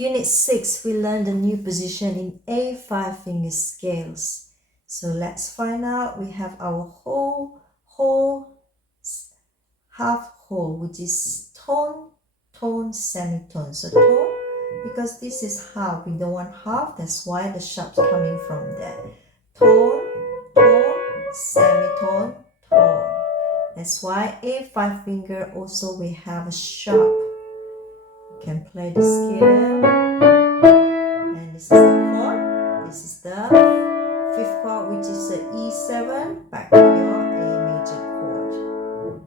Unit 6, we learned the new position in A5 finger scales. So let's find out. We have our whole, half whole, which is tone, tone, semitone. So tone, because this is half, we don't want half, that's why the sharp's coming from there. Tone, tone, semitone, tone. That's why A5 finger also we have a sharp. You can play the scale. And this is the chord. This is the fifth chord, which is the E7. Back to your A major chord.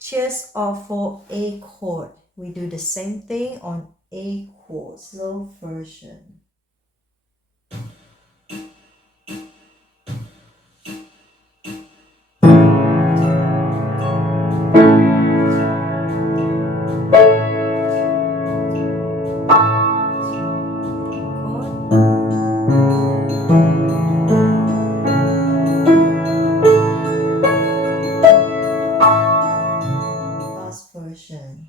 Cheers off for A chord. We do the same thing on A chord. Slow version. Version.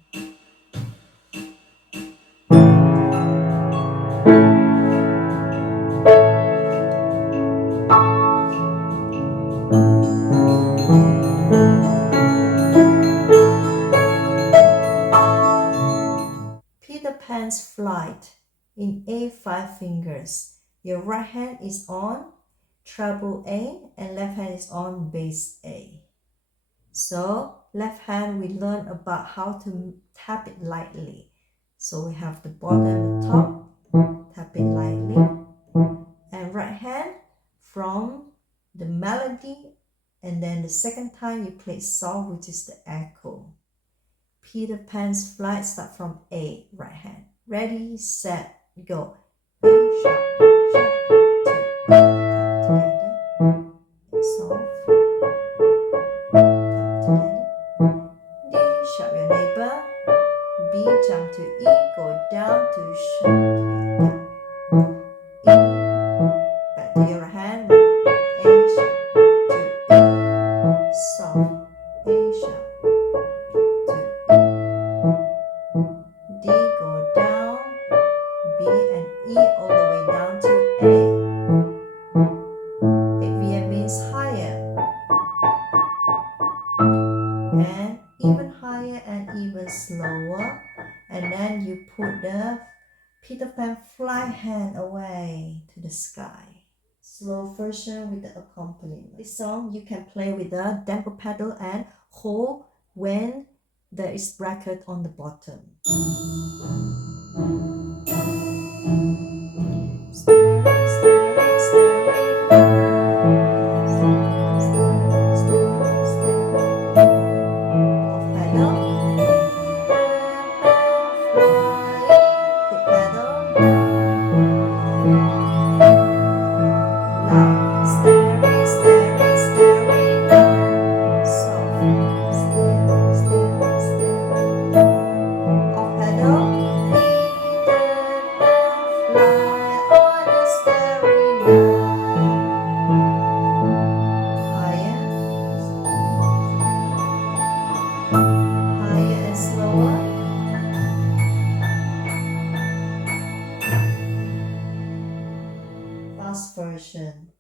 Peter Pan's Flight in A5 fingers. Your right hand is on treble A and left hand is on bass A. So left hand we learn about how to tap it lightly. So we have the bottom and the top, tap it lightly. And right hand from the melody, and then the second time you play soft, which is the echo. Peter Pan's Flight start from A, right hand. Ready, set, go. A sharp, sharp, two, tap together, soft. D sharp, your neighbor. B jump to E, go down to sharp together. E, back to your right hand. A sharp to E, soft. A sharp to E. D, go down. B and E all the way down to A. Big VM means higher. And even higher and even slower, and then you put the Peter Pan fly hand away to the sky. Slow version with the accompaniment. This song you can play with the damper pedal and hold when there is bracket on the bottom. Version.